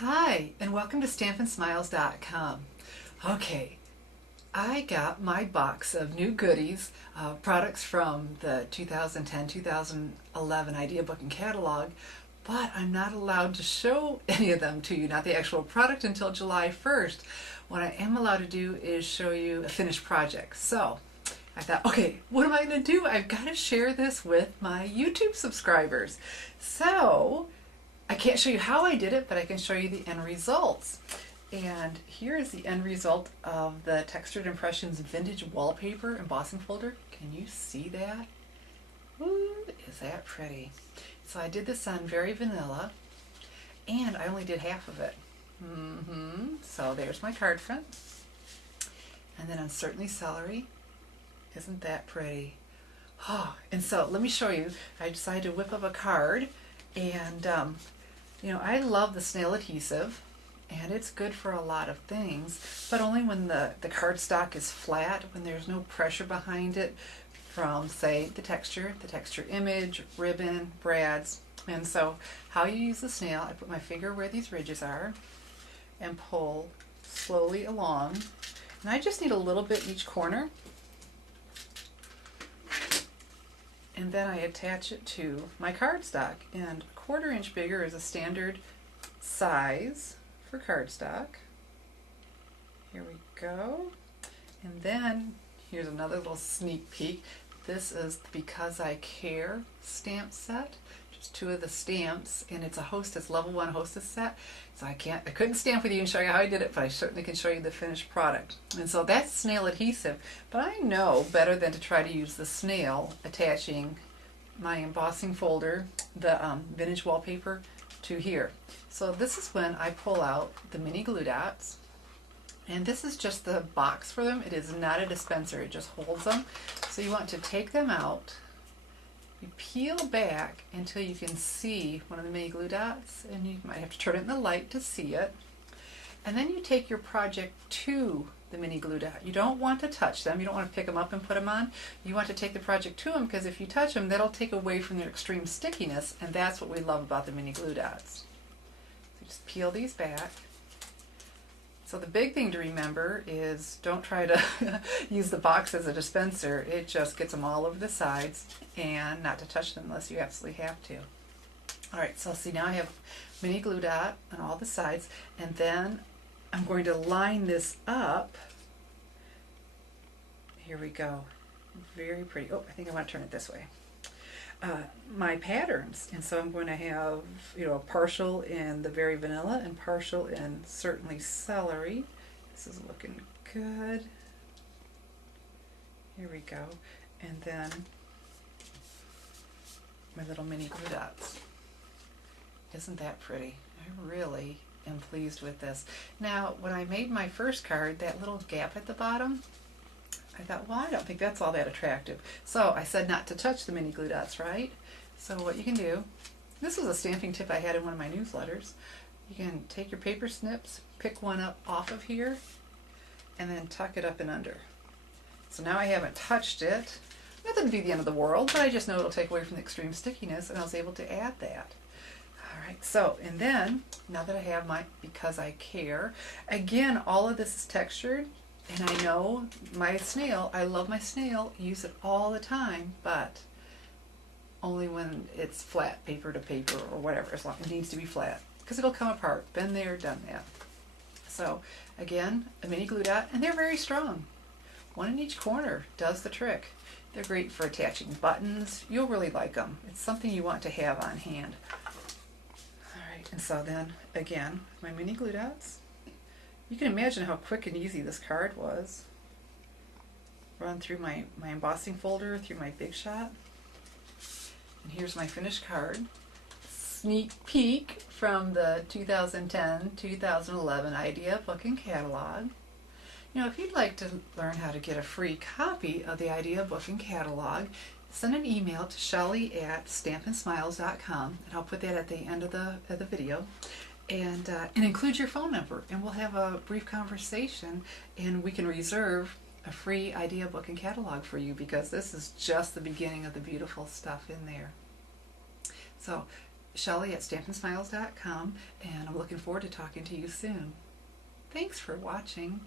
Hi, and welcome to StampinSmiles.com. Okay, I got my box of new goodies, products from the 2010-2011 Idea Book and Catalog, but I'm not allowed to show any of them to you, not the actual product, until July 1st. What I am allowed to do is show you a finished project. So I thought, okay, what am I going to do? I've got to share this with my YouTube subscribers. So I can't show you how I did it, but I can show you the end results. And here is the end result of the Textured Impressions Vintage Wallpaper Embossing Folder. Can you see that? Ooh, is that pretty? So I did this on Very Vanilla, and I only did half of it. So there's my card front. And then on Certainly Celery. Isn't that pretty? Oh, and so let me show you. I decided to whip up a card, and I love the snail adhesive, and it's good for a lot of things, but only when the cardstock is flat, when there's no pressure behind it from, say, the texture image, ribbon, brads. And so how you use the snail, I put my finger where these ridges are and pull slowly along. And I just need a little bit in each corner. And then I attach it to my cardstock, and a 1/4 inch bigger is a standard size for cardstock. Here we go. And then here's another little sneak peek. This is the Because I Care stamp set. Just 2 of the stamps, and it's a hostess, level 1 hostess set. So I couldn't stamp with you and show you how I did it, but I certainly can show you the finished product. And so that's snail adhesive, but I know better than to try to use the snail attaching my embossing folder, the vintage wallpaper, to here. So this is when I pull out the mini glue dots, and this is just the box for them. It is not a dispenser, it just holds them. So you want to take them out. You peel back until you can see one of the mini glue dots, and you might have to turn it in the light to see it. And then you take your project to the mini glue dot. You don't want to touch them. You don't want to pick them up and put them on. You want to take the project to them, because if you touch them, that'll take away from their extreme stickiness, and that's what we love about the mini glue dots. So just peel these back. So the big thing to remember is don't try to use the box as a dispenser. It just gets them all over the sides, and not to touch them unless you absolutely have to. Alright, so see, now I have mini glue dot on all the sides, and then I'm going to line this up. Here we go. Very pretty. Oh, I think I want to turn it this way. My patterns, and so I'm going to have a partial in the Very Vanilla and partial in Certainly Celery. This is looking good. Here we go. And then my little mini glue dots. Isn't that pretty? I really am pleased with this. Now, when I made my first card, that little gap at the bottom, I thought, well, I don't think that's all that attractive. So I said not to touch the mini glue dots, right? So what you can do, this was a stamping tip I had in one of my newsletters. You can take your paper snips, pick one up off of here, and then tuck it up and under. So now I haven't touched it. Not that it'd be the end of the world, but I just know it'll take away from the extreme stickiness, and I was able to add that. Alright, so, and then, now that I have my Because I Care, again, all of this is textured. And I know my snail, I love my snail, use it all the time, but only when it's flat, paper to paper or whatever, as long as it needs to be flat, because it'll come apart. Been there, done that. So again, a mini glue dot, and they're very strong. 1 in each corner does the trick. They're great for attaching buttons. You'll really like them. It's something you want to have on hand. Alright, and so then, again, my mini glue dots. You can imagine how quick and easy this card was. Run through my embossing folder, through my Big Shot. And here's my finished card. Sneak peek from the 2010-2011 Idea Book and Catalog. If you'd like to learn how to get a free copy of the Idea Book and Catalog, send an email to Shelly@StampinSmiles.com, and I'll put that at the end of the video. And include your phone number, and we'll have a brief conversation, and we can reserve a free Idea Book and Catalog for you, because this is just the beginning of the beautiful stuff in there. So Shelley at StampinSmiles.com, and I'm looking forward to talking to you soon. Thanks for watching.